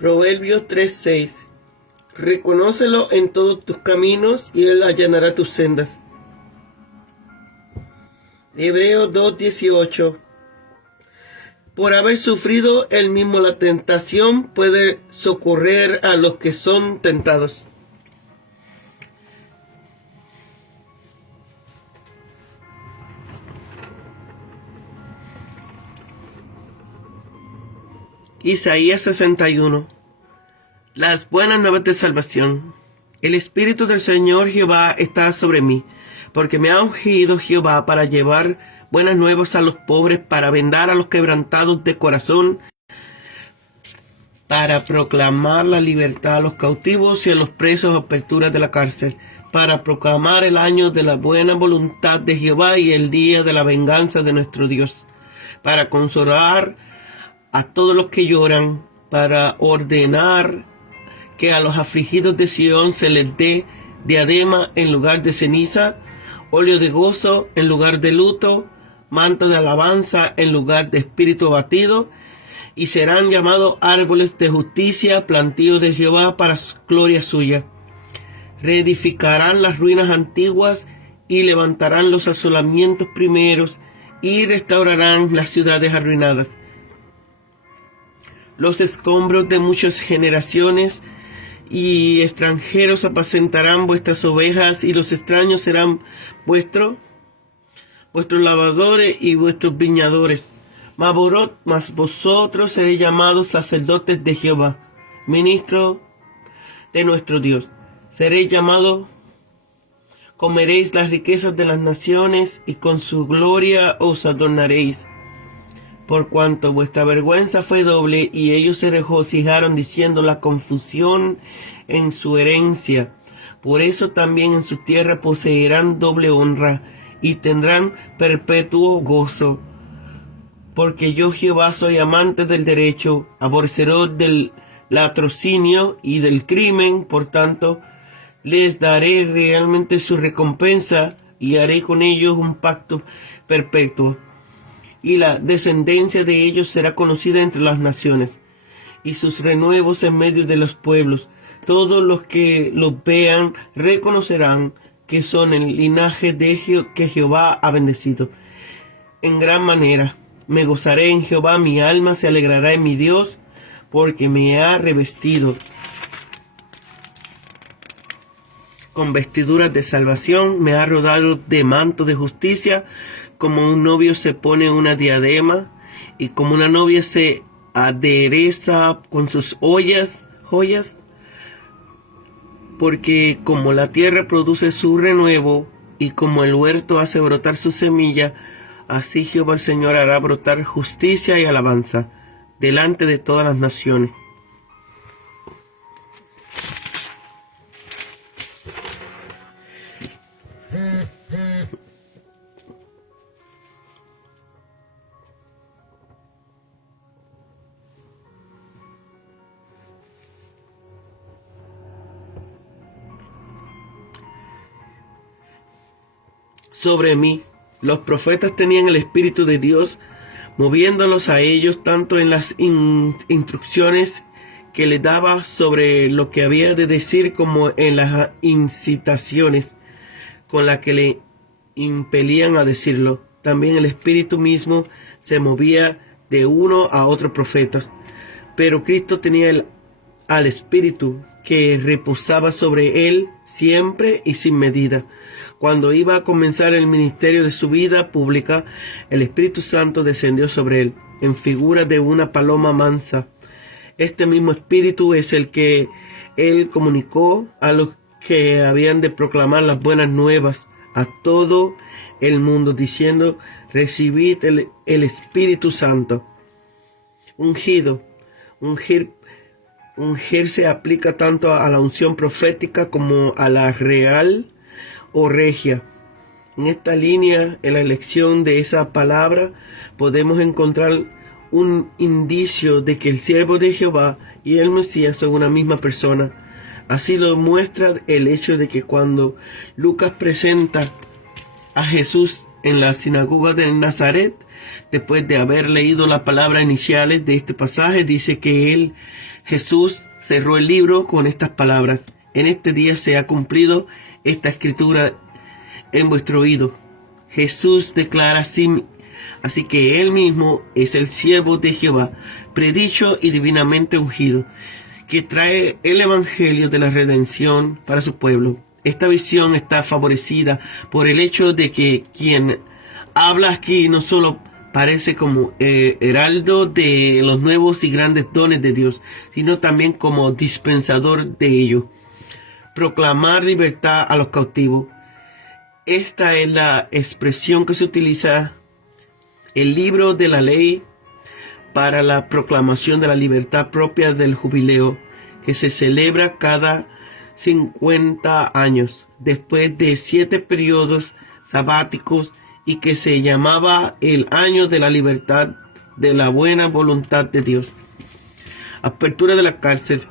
Proverbios 3:6. Reconócelo en todos tus caminos y él allanará tus sendas. Hebreos 2:18. Por haber sufrido él mismo la tentación, puede socorrer a los que son tentados. Isaías 61. Las buenas nuevas de salvación. El Espíritu del Señor Jehová está sobre mí, porque me ha ungido Jehová para llevar buenas nuevas a los pobres, para vendar a los quebrantados de corazón, para proclamar la libertad a los cautivos y a los presos aperturas de la cárcel, para proclamar el año de la buena voluntad de Jehová y el día de la venganza de nuestro Dios, para consolar a todos los que lloran, para ordenar que a los afligidos de Sión se les dé diadema en lugar de ceniza, óleo de gozo en lugar de luto, manto de alabanza en lugar de espíritu abatido, y serán llamados árboles de justicia, plantíos de Jehová para gloria suya. Reedificarán las ruinas antiguas y levantarán los asolamientos primeros y restaurarán las ciudades arruinadas. Los escombros de muchas generaciones y extranjeros apacentarán vuestras ovejas, y los extraños serán vuestros lavadores y vuestros viñadores. Mas vosotros seréis llamados sacerdotes de Jehová, ministros de nuestro Dios. Seréis llamados, comeréis las riquezas de las naciones, y con su gloria os adornaréis. Por cuanto vuestra vergüenza fue doble, y ellos se regocijaron diciendo la confusión en su herencia. Por eso también en su tierra poseerán doble honra, y tendrán perpetuo gozo. Porque yo Jehová soy amante del derecho, aborrecedor del latrocinio y del crimen, por tanto les daré realmente su recompensa, y haré con ellos un pacto perpetuo. Y la descendencia de ellos será conocida entre las naciones, y sus renuevos en medio de los pueblos. Todos los que los vean reconocerán que son el linaje de que Jehová ha bendecido. En gran manera me gozaré en Jehová, mi alma se alegrará en mi Dios, porque me ha revestido con vestiduras de salvación, me ha rodado de manto de justicia, como un novio se pone una diadema, y como una novia se adereza con sus joyas, porque como la tierra produce su renuevo, y como el huerto hace brotar su semilla, así Jehová el Señor hará brotar justicia y alabanza delante de todas las naciones. Sobre mí, los profetas tenían el Espíritu de Dios, moviéndolos a ellos tanto en las instrucciones que les daba sobre lo que había de decir, como en las incitaciones con las que le impelían a decirlo. También el Espíritu mismo se movía de uno a otro profeta. Pero Cristo tenía al Espíritu que reposaba sobre él siempre y sin medida. Cuando iba a comenzar el ministerio de su vida pública, el Espíritu Santo descendió sobre él en figura de una paloma mansa. Este mismo Espíritu es el que él comunicó a los que habían de proclamar las buenas nuevas a todo el mundo, diciendo: recibid el Espíritu Santo. Ungir se aplica tanto a la unción profética como a la real o regia. En esta línea, en la elección de esa palabra, podemos encontrar un indicio de que el siervo de Jehová y el Mesías son una misma persona. Así lo muestra el hecho de que cuando Lucas presenta a Jesús en la sinagoga de Nazaret, después de haber leído las palabras iniciales de este pasaje, dice que él Jesús cerró el libro con estas palabras: en este día se ha cumplido esta escritura en vuestro oído. Jesús declara así que Él mismo es el siervo de Jehová, predicho y divinamente ungido, que trae el evangelio de la redención para su pueblo. Esta visión está favorecida por el hecho de que quien habla aquí no solo parece como heraldo de los nuevos y grandes dones de Dios, sino también como dispensador de ellos. Proclamar libertad a los cautivos. Esta es la expresión que se utiliza el libro de la ley para la proclamación de la libertad propia del jubileo, que se celebra cada 50 años, después de 7 periodos sabáticos, y que se llamaba el año de la libertad de la buena voluntad de Dios. Apertura de la cárcel,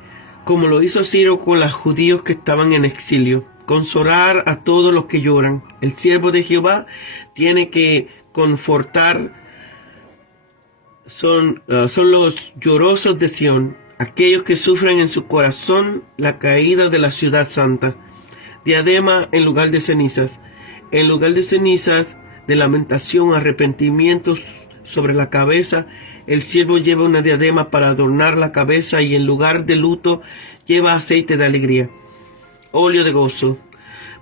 como lo hizo Ciro con los judíos que estaban en exilio. Consolar a todos los que lloran. El siervo de Jehová tiene que confortar. Son los llorosos de Sión, aquellos que sufren en su corazón la caída de la ciudad santa. Diadema en lugar de cenizas. En lugar de cenizas, de lamentación, arrepentimiento sobre la cabeza, el siervo lleva una diadema para adornar la cabeza, y en lugar de luto lleva aceite de alegría, óleo de gozo,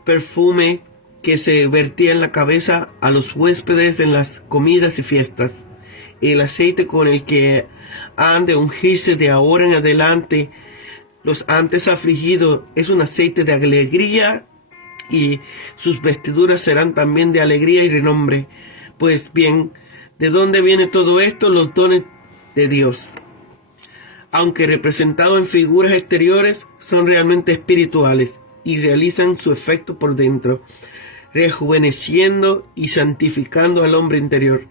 perfume que se vertía en la cabeza a los huéspedes en las comidas y fiestas. El aceite con el que han de ungirse de ahora en adelante los antes afligidos es un aceite de alegría, y sus vestiduras serán también de alegría y renombre. Pues bien, ¿de dónde viene todo esto? Los dones de Dios, aunque representados en figuras exteriores, son realmente espirituales y realizan su efecto por dentro, rejuveneciendo y santificando al hombre interior.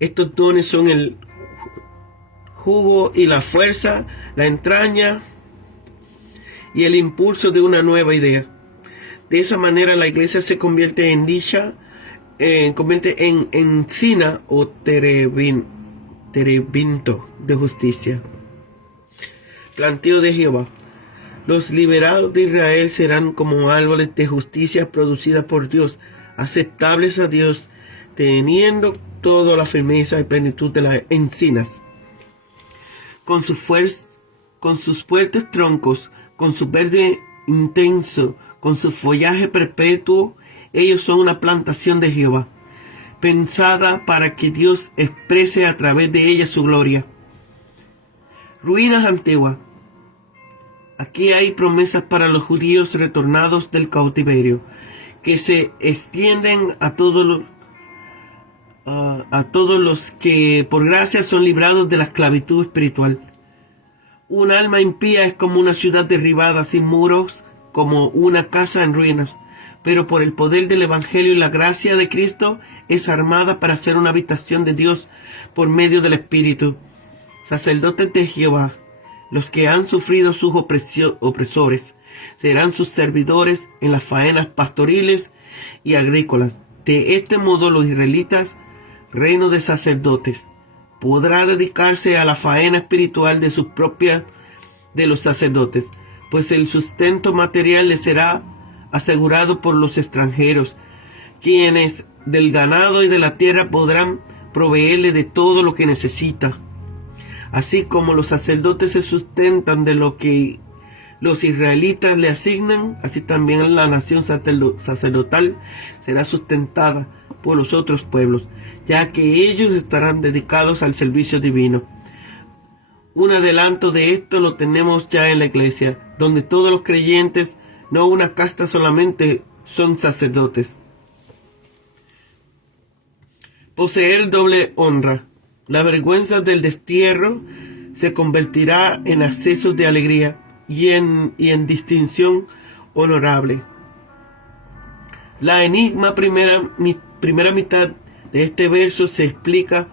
Estos dones son el jugo y la fuerza, la entraña y el impulso de una nueva idea. De esa manera la iglesia se convierte en encina o terebinto de justicia. Planteo de Jehová. Los liberados de Israel serán como árboles de justicia producidas por Dios, aceptables a Dios, teniendo toda la firmeza y plenitud de las encinas. Con sus fuertes troncos, con su verde intenso, con su follaje perpetuo, ellos son una plantación de Jehová, pensada para que Dios exprese a través de ella su gloria. Ruinas antiguas. Aquí hay promesas para los judíos retornados del cautiverio, que se extienden a todos los que por gracia son librados de la esclavitud espiritual. Un alma impía es como una ciudad derribada sin muros, como una casa en ruinas, pero por el poder del Evangelio y la gracia de Cristo es armada para ser una habitación de Dios por medio del Espíritu. Sacerdotes de Jehová, los que han sufrido sus opresores, serán sus servidores en las faenas pastoriles y agrícolas. De este modo los israelitas, reino de sacerdotes, podrá dedicarse a la faena espiritual de los sacerdotes, pues el sustento material les será asegurado por los extranjeros, quienes del ganado y de la tierra podrán proveerle de todo lo que necesita. Así como los sacerdotes se sustentan de lo que los israelitas le asignan, así también la nación sacerdotal será sustentada por los otros pueblos, ya que ellos estarán dedicados al servicio divino. Un adelanto de esto lo tenemos ya en la iglesia, donde todos los creyentes, no una casta solamente, son sacerdotes. Poseer doble honra. La vergüenza del destierro se convertirá en accesos de alegría y en distinción honorable. La enigma primera mitad de este verso se explica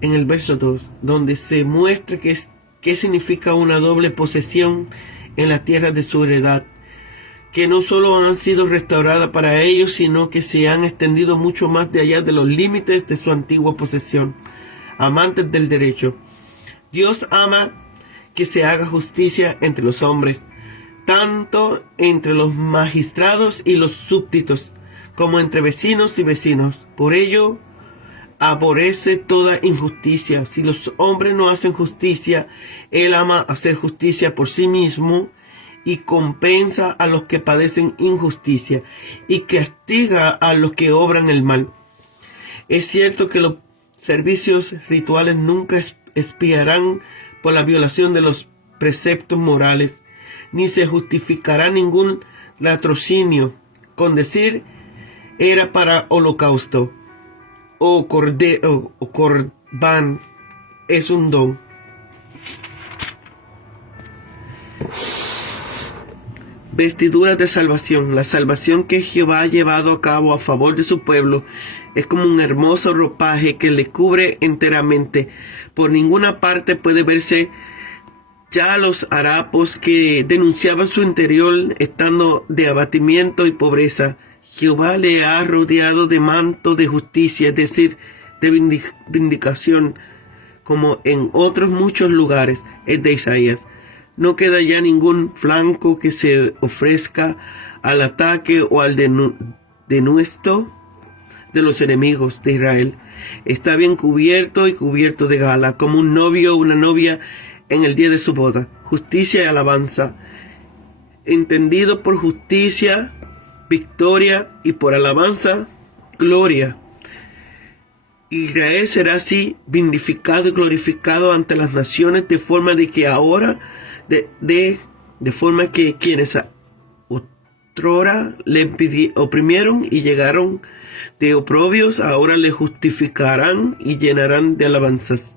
en el verso 2, donde se muestra qué significa una doble posesión en la tierra de su heredad, que no solo han sido restauradas para ellos, sino que se han extendido mucho más de allá de los límites de su antigua posesión. Amantes del derecho. Dios ama que se haga justicia entre los hombres, tanto entre los magistrados y los súbditos, como entre vecinos y vecinos. Por ello, aborrece toda injusticia. Si los hombres no hacen justicia, él ama hacer justicia por sí mismo y compensa a los que padecen injusticia y castiga a los que obran el mal. Es cierto que los servicios rituales nunca expiarán por la violación de los preceptos morales, ni se justificará ningún latrocinio con decir era para holocausto o cordero o corbán, es un don. Vestiduras de salvación. La salvación que Jehová ha llevado a cabo a favor de su pueblo es como un hermoso ropaje que le cubre enteramente. Por ninguna parte puede verse ya los harapos que denunciaban su interior estando de abatimiento y pobreza. Jehová le ha rodeado de manto de justicia, es decir, de vindicación, como en otros muchos lugares. Es de Isaías. No queda ya ningún flanco que se ofrezca al ataque o al denuesto de los enemigos de Israel. Está bien cubierto y cubierto de gala, como un novio o una novia en el día de su boda. Justicia y alabanza. Entendido por justicia, victoria, y por alabanza, gloria. Israel será así vindificado y glorificado ante las naciones, de forma de que ahora, de forma que quienes otrora le oprimieron y llegaron de oprobios, ahora le justificarán y llenarán de alabanzas.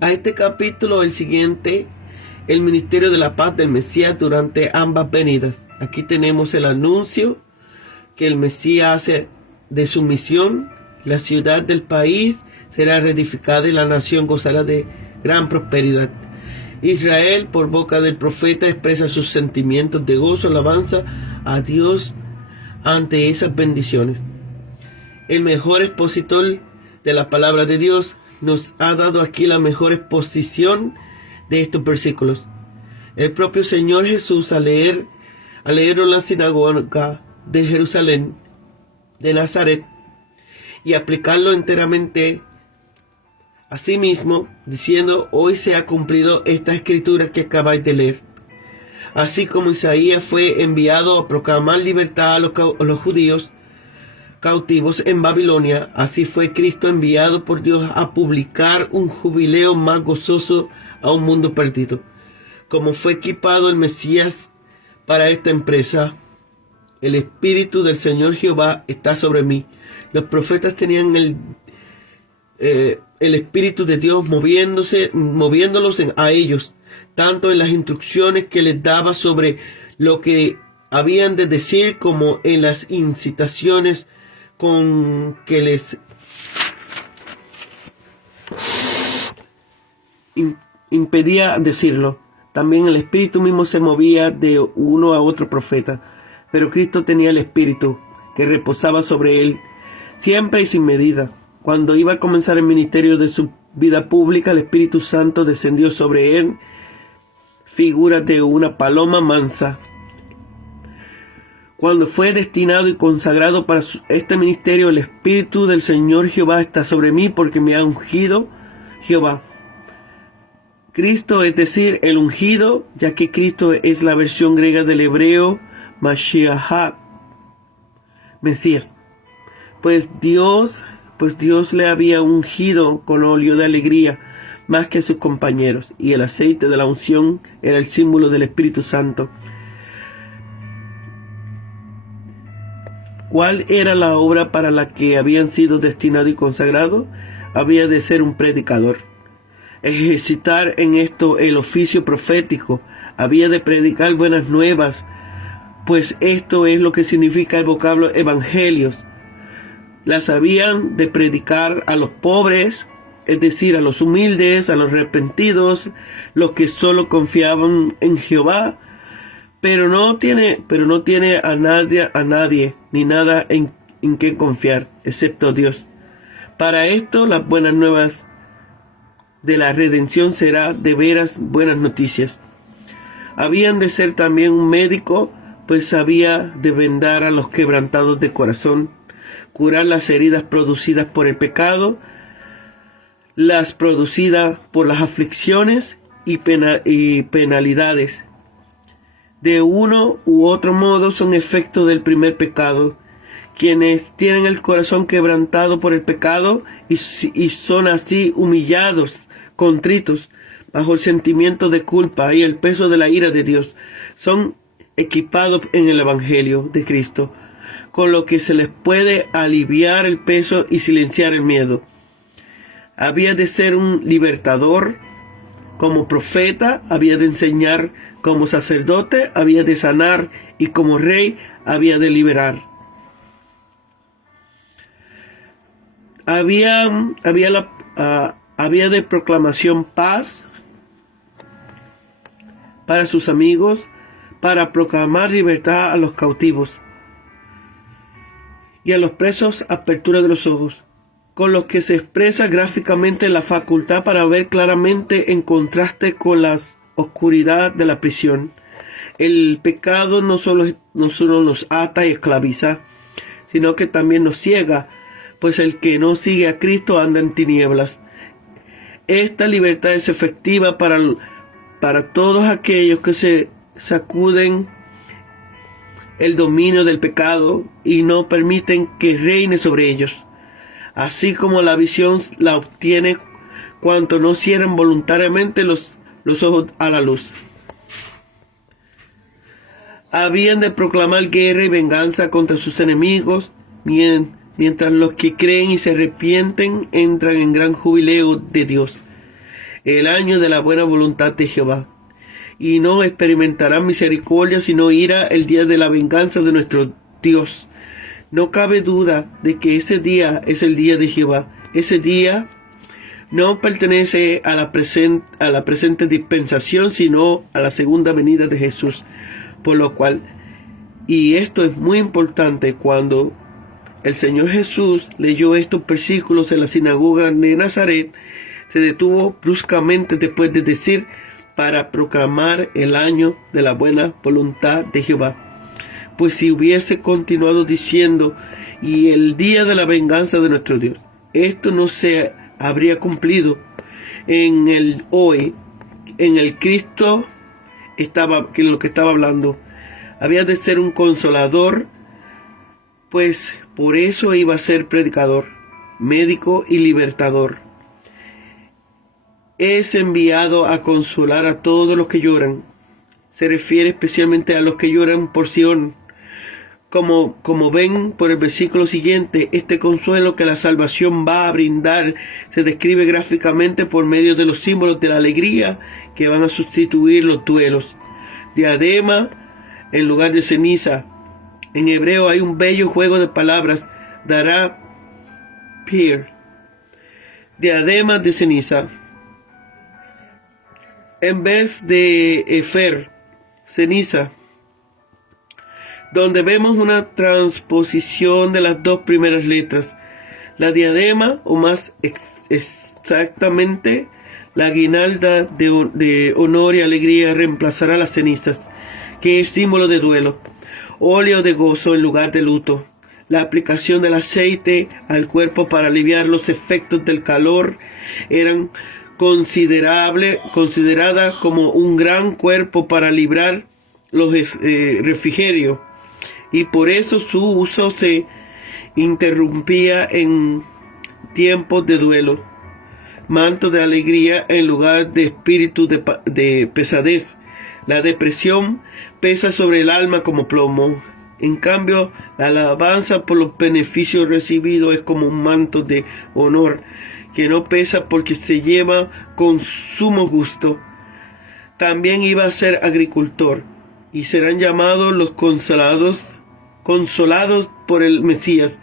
A este capítulo, el siguiente, el ministerio de la paz del Mesías durante ambas venidas. Aquí tenemos el anuncio que el Mesías hace de su misión. La ciudad del país será reedificada y la nación gozará de gran prosperidad. Israel, por boca del profeta, expresa sus sentimientos de gozo, alabanza a Dios ante esas bendiciones. El mejor expositor de la palabra de Dios nos ha dado aquí la mejor exposición de estos versículos. El propio Señor Jesús, al leerlo en la sinagoga de Jerusalén, de Nazaret, y aplicarlo enteramente a sí mismo, diciendo: hoy se ha cumplido esta escritura que acabáis de leer. Así como Isaías fue enviado a proclamar libertad a los judíos cautivos en Babilonia, así fue Cristo enviado por Dios a publicar un jubileo más gozoso a un mundo perdido. Como fue equipado el Mesías para esta empresa, el Espíritu del Señor Jehová está sobre mí. Los profetas tenían el Espíritu de Dios moviéndolos a ellos, tanto en las instrucciones que les daba sobre lo que habían de decir, como en las incitaciones con que les impedía decirlo. También el Espíritu mismo se movía de uno a otro profeta, pero Cristo tenía el Espíritu que reposaba sobre él siempre y sin medida. Cuando iba a comenzar el ministerio de su vida pública, el Espíritu Santo descendió sobre él, figura de una paloma mansa. Cuando fue destinado y consagrado para este ministerio, el Espíritu del Señor Jehová está sobre mí, porque me ha ungido Jehová Cristo, es decir, el ungido, ya que Cristo es la versión griega del hebreo Mashiach, Mesías. Pues Dios le había ungido con óleo de alegría más que a sus compañeros, y el aceite de la unción era el símbolo del Espíritu Santo. ¿Cuál era la obra para la que habían sido destinados y consagrados? Había de ser un predicador. Ejercitar en esto el oficio profético. Había de predicar buenas nuevas, pues esto es lo que significa el vocablo evangelios. Las habían de predicar a los pobres, es decir, a los humildes, a los arrepentidos, los que solo confiaban en Jehová, pero no tiene a nadie, ni nada en qué confiar, excepto Dios. Para esto, las buenas nuevas de la redención será de veras buenas noticias. Habían de ser también un médico, pues había de vendar a los quebrantados de corazón, curar las heridas producidas por el pecado, las producidas por las aflicciones y penalidades. De uno u otro modo son efecto del primer pecado. Quienes tienen el corazón quebrantado por el pecado y son así humillados, contritos, bajo el sentimiento de culpa y el peso de la ira de Dios, son equipados en el Evangelio de Cristo, con lo que se les puede aliviar el peso y silenciar el miedo. Había de ser un libertador, como profeta, había de enseñar, como sacerdote, había de sanar, y como rey, había de liberar. Había de proclamación paz para sus amigos, para proclamar libertad a los cautivos, y a los presos apertura de los ojos, con los que se expresa gráficamente la facultad para ver claramente en contraste con la oscuridad de la prisión. El pecado no solo nos ata y esclaviza, sino que también nos ciega, pues el que no sigue a Cristo anda en tinieblas. Esta libertad es efectiva para todos aquellos que se sacuden el dominio del pecado y no permiten que reine sobre ellos, así como la visión la obtiene cuanto no cierran voluntariamente los ojos a la luz. Habían de proclamar guerra y venganza contra sus enemigos, mientras los que creen y se arrepienten entran en gran jubileo de Dios, el año de la buena voluntad de Jehová, y no experimentarán misericordia sino ira el día de la venganza de nuestro Dios. No cabe duda de que ese día es el día de Jehová. Ese día no pertenece a la presente dispensación, sino a la segunda venida de Jesús. Por lo cual, y esto es muy importante, cuando el Señor Jesús leyó estos versículos en la sinagoga de Nazaret, se detuvo bruscamente después de decir: para proclamar el año de la buena voluntad de Jehová. Pues si hubiese continuado diciendo: y el día de la venganza de nuestro Dios, esto no se habría cumplido en el hoy, en el Cristo que lo que estaba hablando. Había de ser un consolador, pues por eso iba a ser predicador, médico y libertador. Es enviado a consolar a todos los que lloran. Se refiere especialmente a los que lloran por Sión. Como ven por el versículo siguiente, este consuelo que la salvación va a brindar se describe gráficamente por medio de los símbolos de la alegría que van a sustituir los duelos. Diadema en lugar de ceniza. En hebreo hay un bello juego de palabras, dará pir. Diadema de ceniza. En vez de efer, ceniza, donde vemos una transposición de las dos primeras letras. La diadema, o más exactamente, la guirnalda de honor y alegría, reemplazará las cenizas, que es símbolo de duelo. Óleo de gozo en lugar de luto. La aplicación del aceite al cuerpo para aliviar los efectos del calor eran considerada como un gran cuerpo para librar los refrigerios, y por eso su uso se interrumpía en tiempos de duelo. Manto de alegría en lugar de espíritu de pesadez. La depresión pesa sobre el alma como plomo. En cambio, la alabanza por los beneficios recibidos es como un manto de honor que no pesa porque se lleva con sumo gusto. También iba a ser agricultor, y serán llamados los consolados por el Mesías,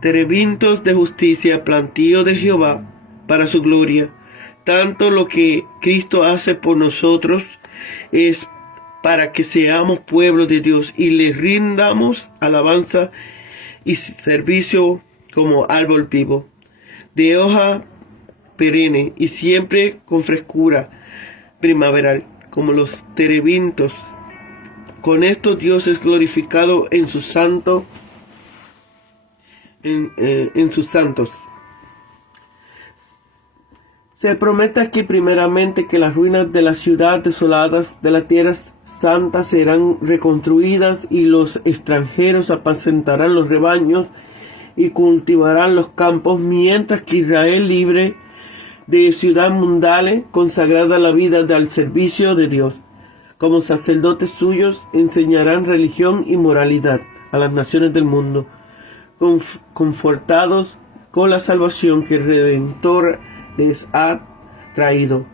terebintos de justicia, plantío de Jehová para su gloria. Tanto lo que Cristo hace por nosotros es para que seamos pueblo de Dios y le rindamos alabanza y servicio como árbol vivo, de hoja perenne y siempre con frescura primaveral, como los terebintos. Con esto Dios es glorificado en sus santos. Se promete aquí primeramente que las ruinas de la ciudad desoladas de la tierra santa serán reconstruidas y los extranjeros apacentarán los rebaños y cultivarán los campos, mientras que Israel, libre de ciudad mundana, consagrada a la vida al servicio de Dios, como sacerdotes suyos, enseñarán religión y moralidad a las naciones del mundo, confortados con la salvación que el Redentor les ha traído.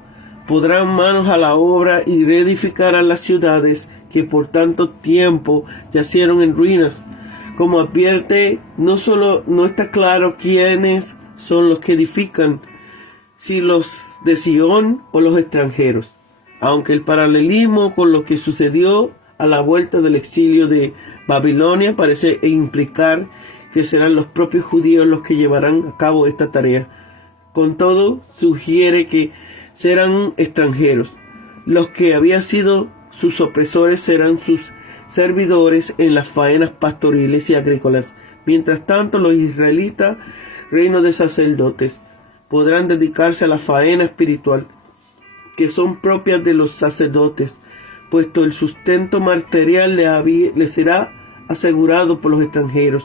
Podrán manos a la obra y reedificarán las ciudades que por tanto tiempo yacieron en ruinas. Como advierte, no está claro quiénes son los que edifican, si los de Sion o los extranjeros, aunque el paralelismo con lo que sucedió a la vuelta del exilio de Babilonia parece implicar que serán los propios judíos los que llevarán a cabo esta tarea. Con todo, sugiere que serán extranjeros. Los que habían sido sus opresores serán sus servidores en las faenas pastoriles y agrícolas. Mientras tanto, los israelitas, reino de sacerdotes, podrán dedicarse a la faena espiritual, que son propias de los sacerdotes, puesto el sustento material le será asegurado por los extranjeros,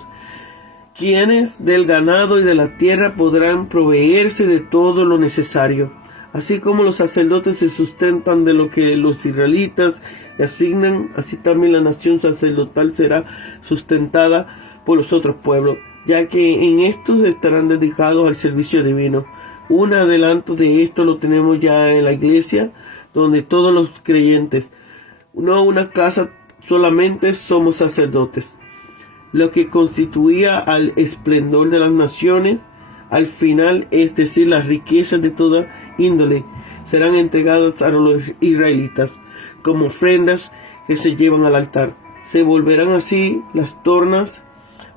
quienes del ganado y de la tierra podrán proveerse de todo lo necesario. Así como los sacerdotes se sustentan de lo que los israelitas le asignan, así también la nación sacerdotal será sustentada por los otros pueblos, ya que en estos estarán dedicados al servicio divino. Un adelanto de esto lo tenemos ya en la iglesia, donde todos los creyentes, no una casa solamente, somos sacerdotes. Lo que constituía al esplendor de las naciones, al final, es decir, las riquezas de toda índole, serán entregadas a los israelitas como ofrendas que se llevan al altar. Se volverán así las tornas,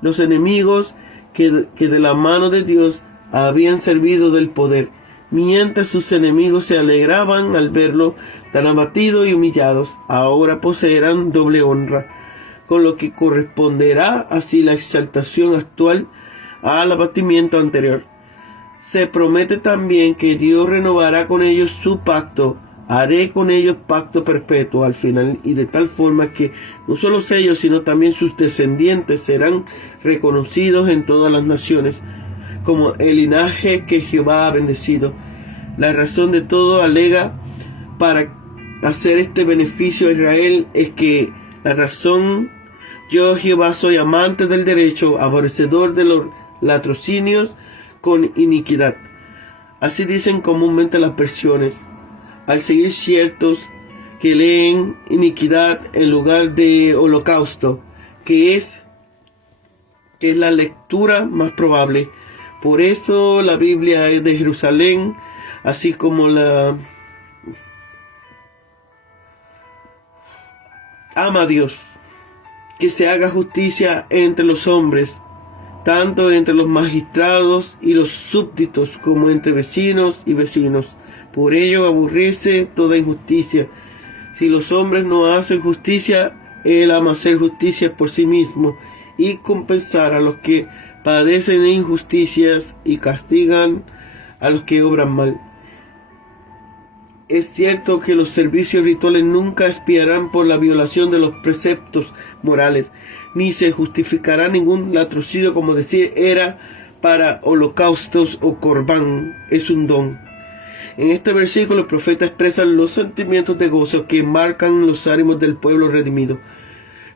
los enemigos que de la mano de Dios habían servido del poder, mientras sus enemigos se alegraban al verlo tan abatido y humillados. Ahora poseerán doble honra, con lo que corresponderá así la exaltación actual al abatimiento anterior. Se promete también que Dios renovará con ellos su pacto. Haré con ellos pacto perpetuo al final, y de tal forma que no solo ellos, sino también sus descendientes serán reconocidos en todas las naciones como el linaje que Jehová ha bendecido. La razón de todo alega para hacer este beneficio a Israel es que la razón: yo Jehová soy amante del derecho, aborrecedor de los latrocinios con iniquidad. Así dicen comúnmente las versiones, al seguir ciertos que leen iniquidad en lugar de holocausto, que es la lectura más probable. Por eso la Biblia es de Jerusalén, así como la ama a Dios, que se haga justicia entre los hombres, tanto entre los magistrados y los súbditos como entre vecinos y vecinos. Por ello aborrece toda injusticia. Si los hombres no hacen justicia, él ama hacer justicia por sí mismo y compensar a los que padecen injusticias y castigan a los que obran mal. Es cierto que los servicios rituales nunca expiarán por la violación de los preceptos morales, ni se justificará ningún latrocidio como decir era para holocaustos o corbán, es un don. En este versículo el profeta expresa los sentimientos de gozo que marcan los ánimos del pueblo redimido.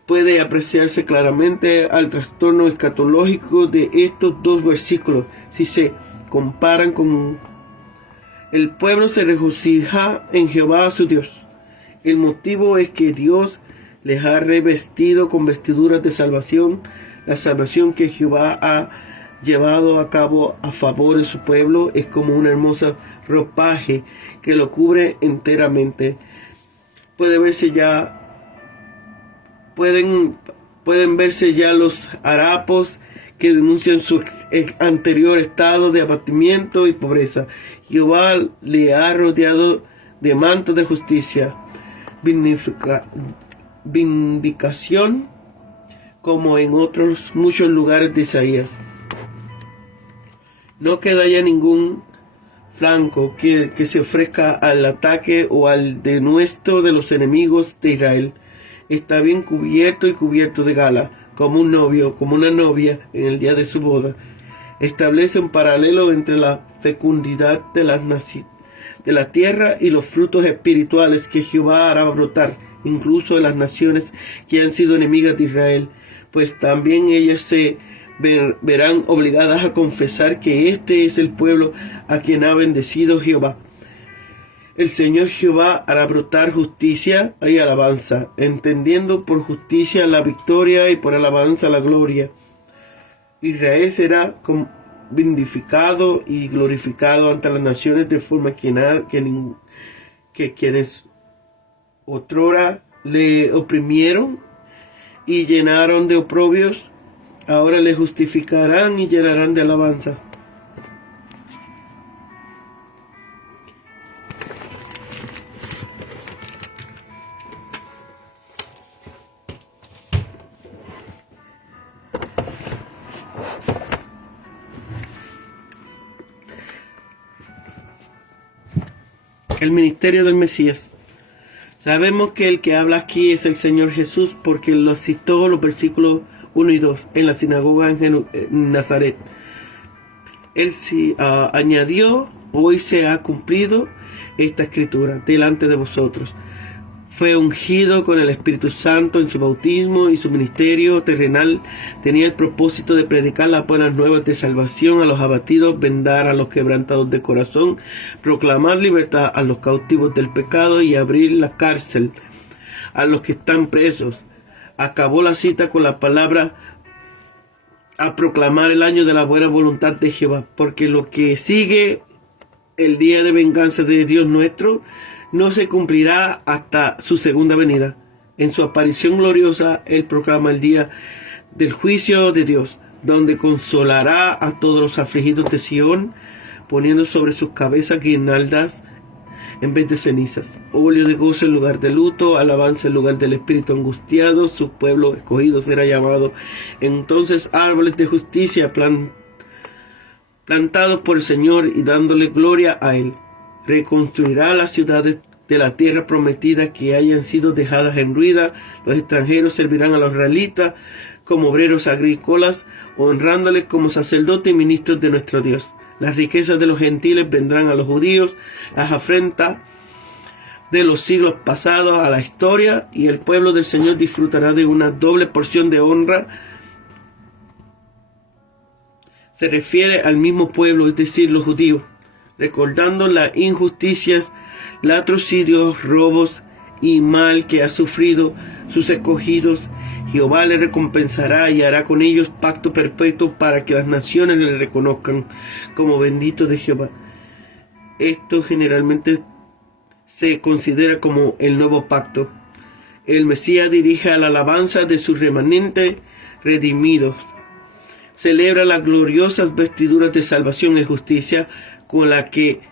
Puede apreciarse claramente al trastorno escatológico de estos dos versículos si se comparan con el pueblo se regocija en Jehová su Dios. El motivo es que Dios les ha revestido con vestiduras de salvación, la salvación que Jehová ha llevado a cabo a favor de su pueblo es como una hermosa ropaje que lo cubre enteramente. Pueden verse ya los harapos que denuncian su anterior estado de abatimiento y pobreza. Jehová le ha rodeado de manto de justicia, vindicación, como en otros muchos lugares de Isaías. No queda ya ningún flanco que se ofrezca al ataque o al denuesto de los enemigos de Israel. Está bien cubierto y cubierto de gala, como un novio, como una novia en el día de su boda. Establece un paralelo entre la fecundidad de la tierra y los frutos espirituales que Jehová hará brotar, incluso en las naciones que han sido enemigas de Israel, pues también ellas se verán obligadas a confesar que este es el pueblo a quien ha bendecido Jehová. El Señor Jehová hará brotar justicia y alabanza, entendiendo por justicia la victoria y por alabanza la gloria. Israel será vindificado y glorificado ante las naciones de forma que quienes otrora le oprimieron y llenaron de oprobios, ahora le justificarán y llenarán de alabanza. El ministerio del Mesías. Sabemos que el que habla aquí es el Señor Jesús porque lo citó los versículos 1 y 2 en la sinagoga en Nazaret. Él añadió: hoy se ha cumplido esta escritura delante de vosotros. Fue ungido con el Espíritu Santo en su bautismo y su ministerio terrenal tenía el propósito de predicar las buenas nuevas de salvación a los abatidos, vendar a los quebrantados de corazón, proclamar libertad a los cautivos del pecado y abrir la cárcel a los que están presos. Acabó la cita con la palabra a proclamar el año de la buena voluntad de Jehová, porque lo que sigue, el día de venganza de Dios nuestro, no se cumplirá hasta su segunda venida. En su aparición gloriosa, Él proclama el día del juicio de Dios, donde consolará a todos los afligidos de Sión, poniendo sobre sus cabezas guirnaldas en vez de cenizas, óleo de gozo en lugar de luto, alabanza en lugar del espíritu angustiado. Su pueblo escogido será llamado entonces árboles de justicia, plantados por el Señor y dándole gloria a Él. Reconstruirá las ciudades de la tierra prometida que hayan sido dejadas en ruina. Los extranjeros servirán a los israelitas como obreros agrícolas, honrándoles como sacerdotes y ministros de nuestro Dios. Las riquezas de los gentiles vendrán a los judíos, las afrentas de los siglos pasados a la historia, y el pueblo del Señor disfrutará de una doble porción de honra. Se refiere al mismo pueblo, es decir, los judíos, recordando las injusticias, latrocidios, robos y mal que ha sufrido sus escogidos. Jehová le recompensará y hará con ellos pacto perpetuo para que las naciones le reconozcan como bendito de Jehová. Esto generalmente se considera como el nuevo pacto. El Mesías dirige a la alabanza de sus remanentes redimidos. Celebra las gloriosas vestiduras de salvación y justicia con la que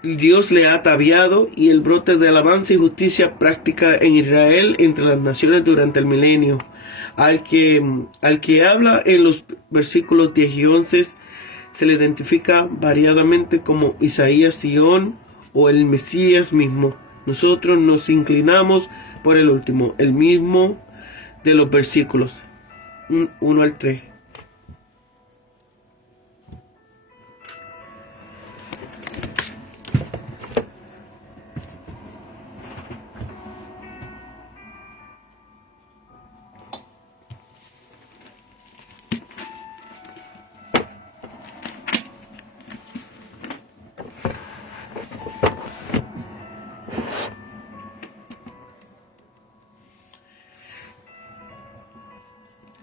Dios le ha ataviado, y el brote de alabanza y justicia práctica en Israel entre las naciones durante el milenio. Al que habla en los versículos 10 y 11 se le identifica variadamente como Isaías, Sion o el Mesías mismo. Nosotros nos inclinamos por el último, el mismo de los versículos 1 al 3.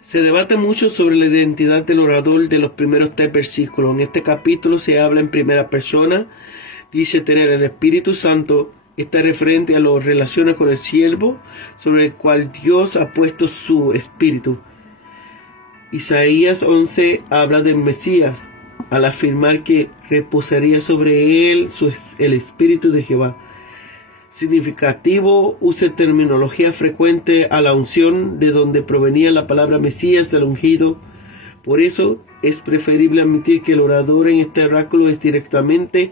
Se debate mucho sobre la identidad del orador de los primeros 3 versículos. En este capítulo se habla en primera persona. Dice tener el Espíritu Santo. Está referente a lo relaciona con el siervo, sobre el cual Dios ha puesto su Espíritu. Isaías 11 habla del Mesías, al afirmar que reposaría sobre él el Espíritu de Jehová. Significativo, usa terminología frecuente a la unción, de donde provenía la palabra Mesías, del ungido. Por eso es preferible admitir que el orador en este oráculo es directamente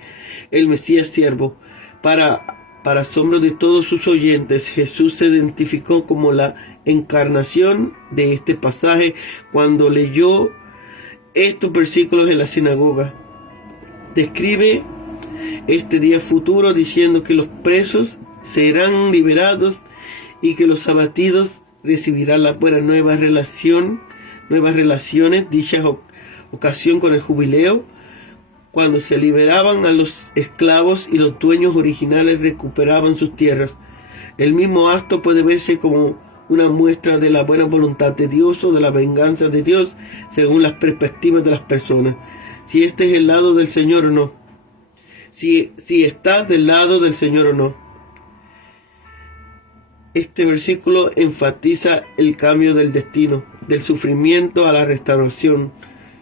el Mesías siervo. Para asombro de todos sus oyentes, Jesús se identificó como la encarnación de este pasaje cuando leyó estos versículos en la sinagoga. Describe este día futuro diciendo que los presos serán liberados y que los abatidos recibirán la buena nuevas relaciones. Dicha ocasión con el jubileo, cuando se liberaban a los esclavos y los dueños originales recuperaban sus tierras. El mismo acto puede verse como una muestra de la buena voluntad de Dios o de la venganza de Dios según las perspectivas de las personas. Si este es el lado del Señor o no. Si está del lado del Señor o no. Este versículo enfatiza el cambio del destino, del sufrimiento a la restauración,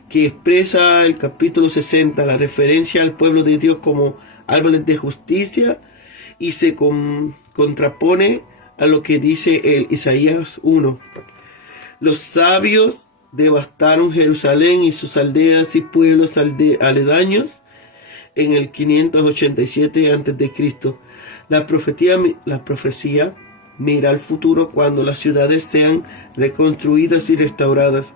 que expresa el capítulo 60, la referencia al pueblo de Dios como árboles de justicia, y se contrapone a lo que dice el Isaías 1. Los sabios devastaron Jerusalén y sus aldeas y pueblos aledaños en el 587 a.C. La profecía mira al futuro cuando las ciudades sean reconstruidas y restauradas.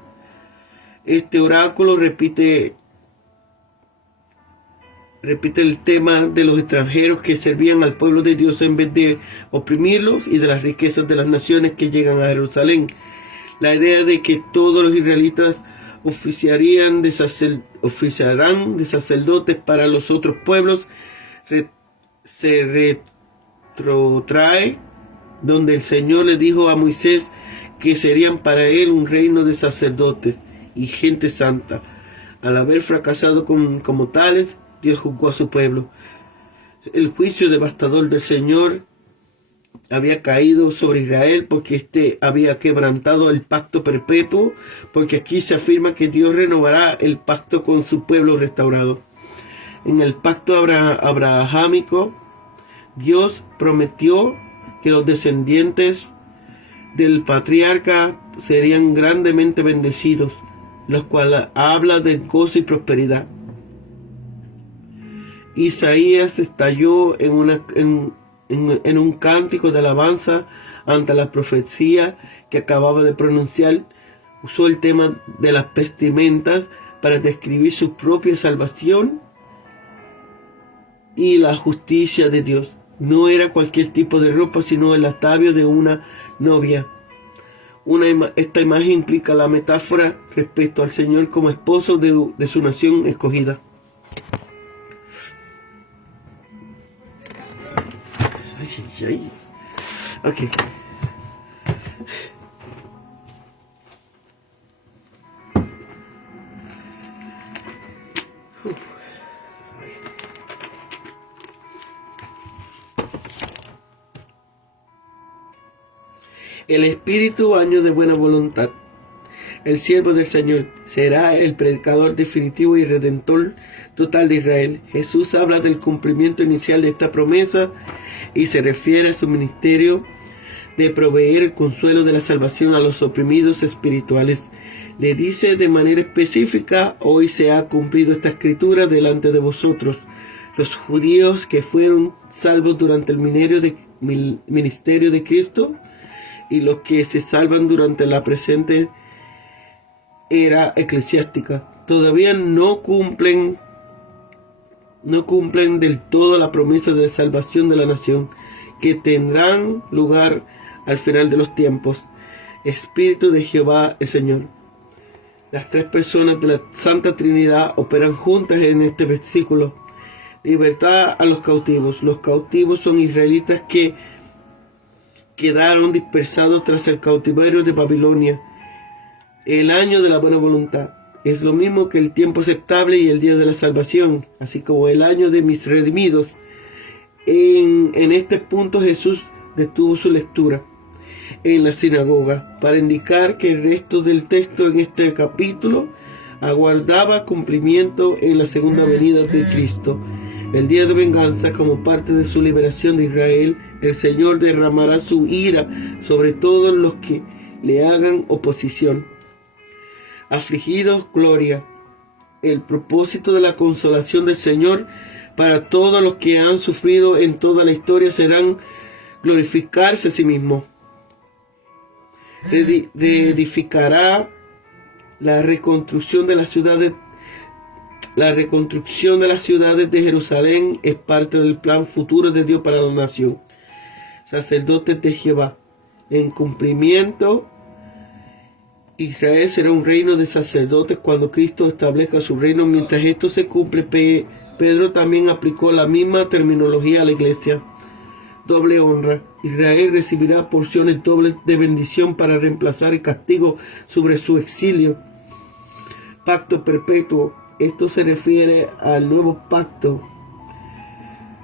Este oráculo repite el tema de los extranjeros que servían al pueblo de Dios en vez de oprimirlos, y de las riquezas de las naciones que llegan a Jerusalén. La idea de que todos los israelitas oficiarán de sacerdotes para los otros pueblos se retrotrae donde el Señor le dijo a Moisés que serían para él un reino de sacerdotes y gente santa. Al haber fracasado como tales, Dios juzgó a su pueblo. El juicio devastador del Señor había caído sobre Israel porque éste había quebrantado el pacto perpetuo, porque aquí se afirma que Dios renovará el pacto con su pueblo restaurado. En el pacto abrahámico, Dios prometió que los descendientes del patriarca serían grandemente bendecidos, los cuales habla de gozo y prosperidad. Isaías estalló en un cántico de alabanza ante la profecía que acababa de pronunciar. Usó el tema de las vestimentas para describir su propia salvación y la justicia de Dios. No era cualquier tipo de ropa, sino el atavío de una novia. Esta imagen implica la metáfora respecto al Señor como esposo de su nación escogida. Okay. El Espíritu, año de buena voluntad. El siervo del Señor será el predicador definitivo y redentor total de Israel. Jesús habla del cumplimiento inicial de esta promesa y se refiere a su ministerio de proveer el consuelo de la salvación a los oprimidos espirituales Le dice de manera específica: hoy se ha cumplido esta escritura delante de vosotros. Los judíos que fueron salvos durante el ministerio de Cristo y los que se salvan durante la presente era eclesiástica todavía no cumplen del todo la promesa de salvación de la nación, que tendrán lugar al final de los tiempos. Espíritu de Jehová el Señor. Las tres personas de la Santa Trinidad operan juntas en este versículo. Libertad a los cautivos. Los cautivos son israelitas que quedaron dispersados tras el cautiverio de Babilonia. El año de la buena voluntad es lo mismo que el tiempo aceptable y el día de la salvación, así como el año de mis redimidos. En este punto Jesús detuvo su lectura en la sinagoga para indicar que el resto del texto en este capítulo aguardaba cumplimiento en la segunda venida de Cristo. El día de venganza, como parte de su liberación de Israel, el Señor derramará su ira sobre todos los que le hagan oposición. Afligidos, gloria. El propósito de la consolación del Señor para todos los que han sufrido en toda la historia serán glorificarse a sí mismo. Reedificará la reconstrucción de las ciudades. La reconstrucción de las ciudades de Jerusalén es parte del plan futuro de Dios para la nación. Sacerdotes de Jehová. En cumplimiento, Israel será un reino de sacerdotes cuando Cristo establezca su reino. Mientras esto se cumple, Pedro también aplicó la misma terminología a la iglesia. Doble honra. Israel recibirá porciones dobles de bendición para reemplazar el castigo sobre su exilio. Pacto perpetuo. Esto se refiere al nuevo pacto.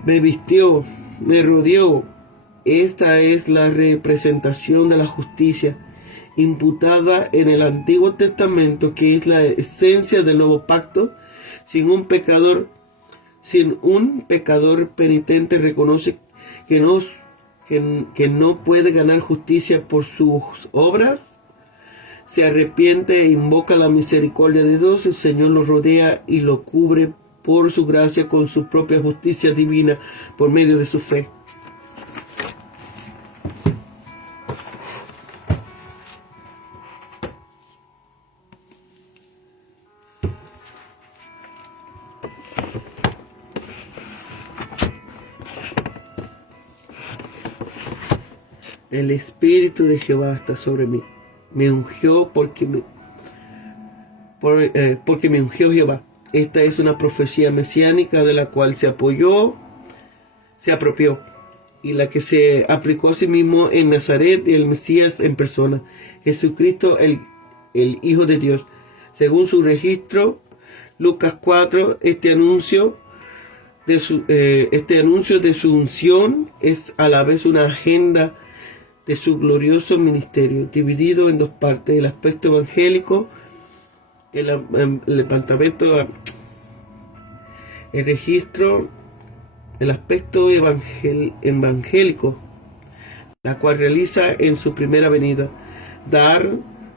Me vistió, me rodeó. Esta es la representación de la justicia imputada en el Antiguo Testamento, que es la esencia del nuevo pacto. Sin un pecador penitente reconoce que no puede ganar justicia por sus obras, se arrepiente e invoca la misericordia de Dios, el Señor lo rodea y lo cubre por su gracia con su propia justicia divina por medio de su fe. El Espíritu de Jehová está sobre mí. Me ungió porque me ungió Jehová. Esta es una profecía mesiánica de la cual se apropió, y la que se aplicó a sí mismo en Nazaret, el Mesías en persona, Jesucristo el Hijo de Dios. Según su registro, Lucas 4, este anuncio de su unción es a la vez una agenda de su glorioso ministerio, dividido en dos partes: el aspecto evangélico, el aspecto evangélico, la cual realiza en su primera venida: dar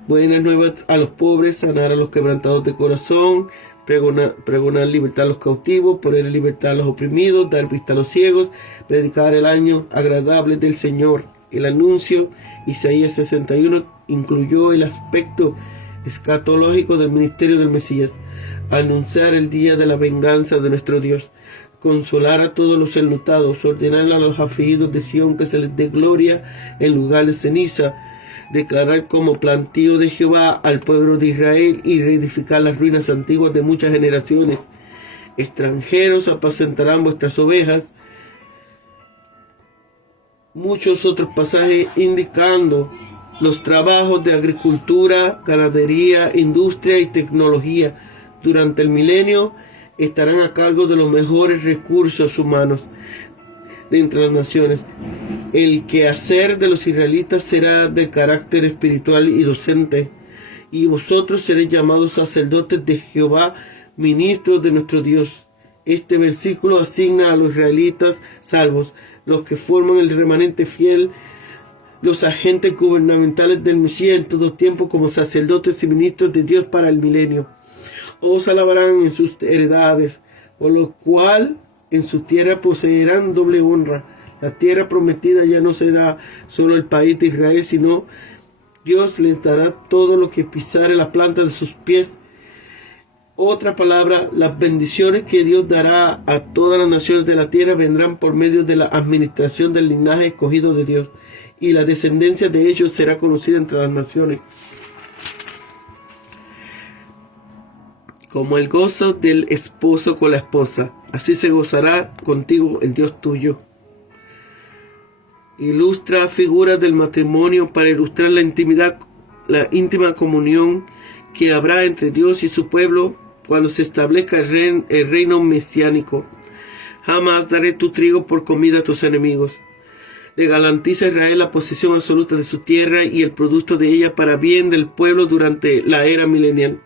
buenas nuevas a los pobres, sanar a los quebrantados de corazón, pregonar libertad a los cautivos, poner en libertad a los oprimidos, dar vista a los ciegos, predicar el año agradable del Señor. El anuncio, Isaías 61, incluyó el aspecto escatológico del ministerio del Mesías: anunciar el día de la venganza de nuestro Dios, consolar a todos los enlutados, ordenar a los afligidos de Sión que se les dé gloria en lugar de ceniza, declarar como plantío de Jehová al pueblo de Israel y reedificar las ruinas antiguas de muchas generaciones. Extranjeros apacentarán vuestras ovejas. Muchos otros pasajes indicando los trabajos de agricultura, ganadería, industria y tecnología durante el milenio estarán a cargo de los mejores recursos humanos de entre las naciones. El quehacer de los israelitas será de carácter espiritual y docente, y vosotros seréis llamados sacerdotes de Jehová, ministros de nuestro Dios. Este versículo asigna a los israelitas salvos, los que forman el remanente fiel, los agentes gubernamentales del Mesías en todo tiempo como sacerdotes y ministros de Dios para el milenio. Os alabarán en sus heredades, por lo cual en su tierra poseerán doble honra. La tierra prometida ya no será solo el país de Israel, sino Dios les dará todo lo que pisare la planta de sus pies. Otra palabra, las bendiciones que Dios dará a todas las naciones de la tierra vendrán por medio de la administración del linaje escogido de Dios, y la descendencia de ellos será conocida entre las naciones como el gozo del esposo con la esposa. Así se gozará contigo el Dios tuyo. Ilustra figuras del matrimonio para ilustrar la íntima comunión que habrá entre Dios y su pueblo cuando se establezca el reino mesiánico. Jamás daré tu trigo por comida a tus enemigos. Le garantiza a Israel la posesión absoluta de su tierra y el producto de ella para bien del pueblo durante la era milenial.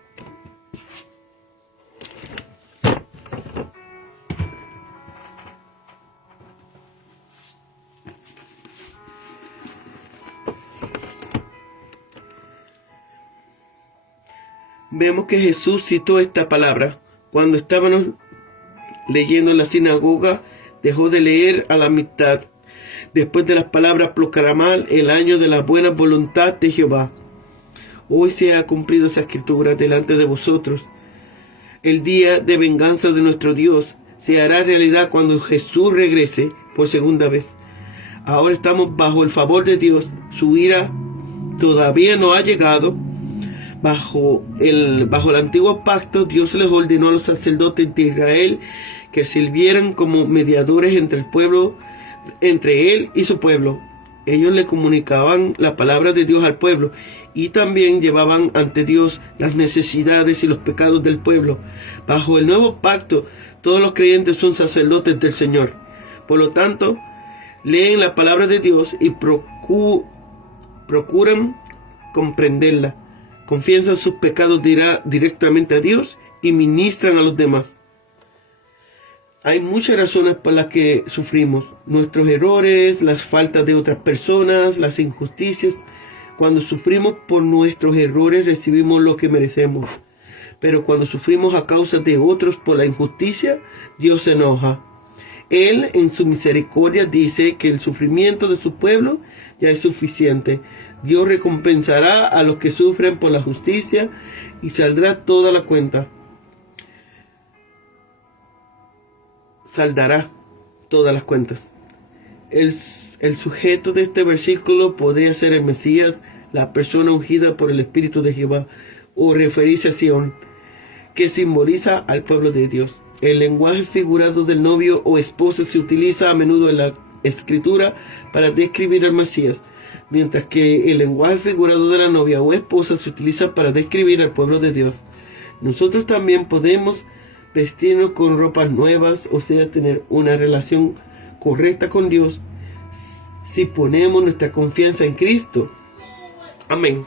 Vemos que Jesús citó esta palabra. Cuando estábamos leyendo en la sinagoga, dejó de leer a la mitad. Después de las palabras proclamar el año de la buena voluntad de Jehová. Hoy se ha cumplido esa escritura delante de vosotros. El día de venganza de nuestro Dios se hará realidad cuando Jesús regrese por segunda vez. Ahora estamos bajo el favor de Dios. Su ira todavía no ha llegado. Bajo el antiguo pacto, Dios les ordenó a los sacerdotes de Israel que sirvieran como mediadores entre el pueblo, entre él y su pueblo. Ellos le comunicaban la palabra de Dios al pueblo y también llevaban ante Dios las necesidades y los pecados del pueblo. Bajo el nuevo pacto, todos los creyentes son sacerdotes del Señor. Por lo tanto, leen la palabra de Dios y procuran comprenderla. Confiesan sus pecados directamente a Dios y ministran a los demás. Hay muchas razones por las que sufrimos. Nuestros errores, las faltas de otras personas, las injusticias. Cuando sufrimos por nuestros errores recibimos lo que merecemos. Pero cuando sufrimos a causa de otros por la injusticia, Dios se enoja. Él, en su misericordia, dice que el sufrimiento de su pueblo ya es suficiente. Dios recompensará a los que sufren por la justicia y saldrá toda la cuenta. Saldará todas las cuentas. El sujeto de este versículo podría ser el Mesías, la persona ungida por el Espíritu de Jehová, o referirse a Sion, que simboliza al pueblo de Dios. El lenguaje figurado del novio o esposa se utiliza a menudo en la Escritura para describir al Mesías, mientras que el lenguaje figurado de la novia o esposa se utiliza para describir al pueblo de Dios. Nosotros también podemos vestirnos con ropas nuevas, o sea, tener una relación correcta con Dios, si ponemos nuestra confianza en Cristo. Amén.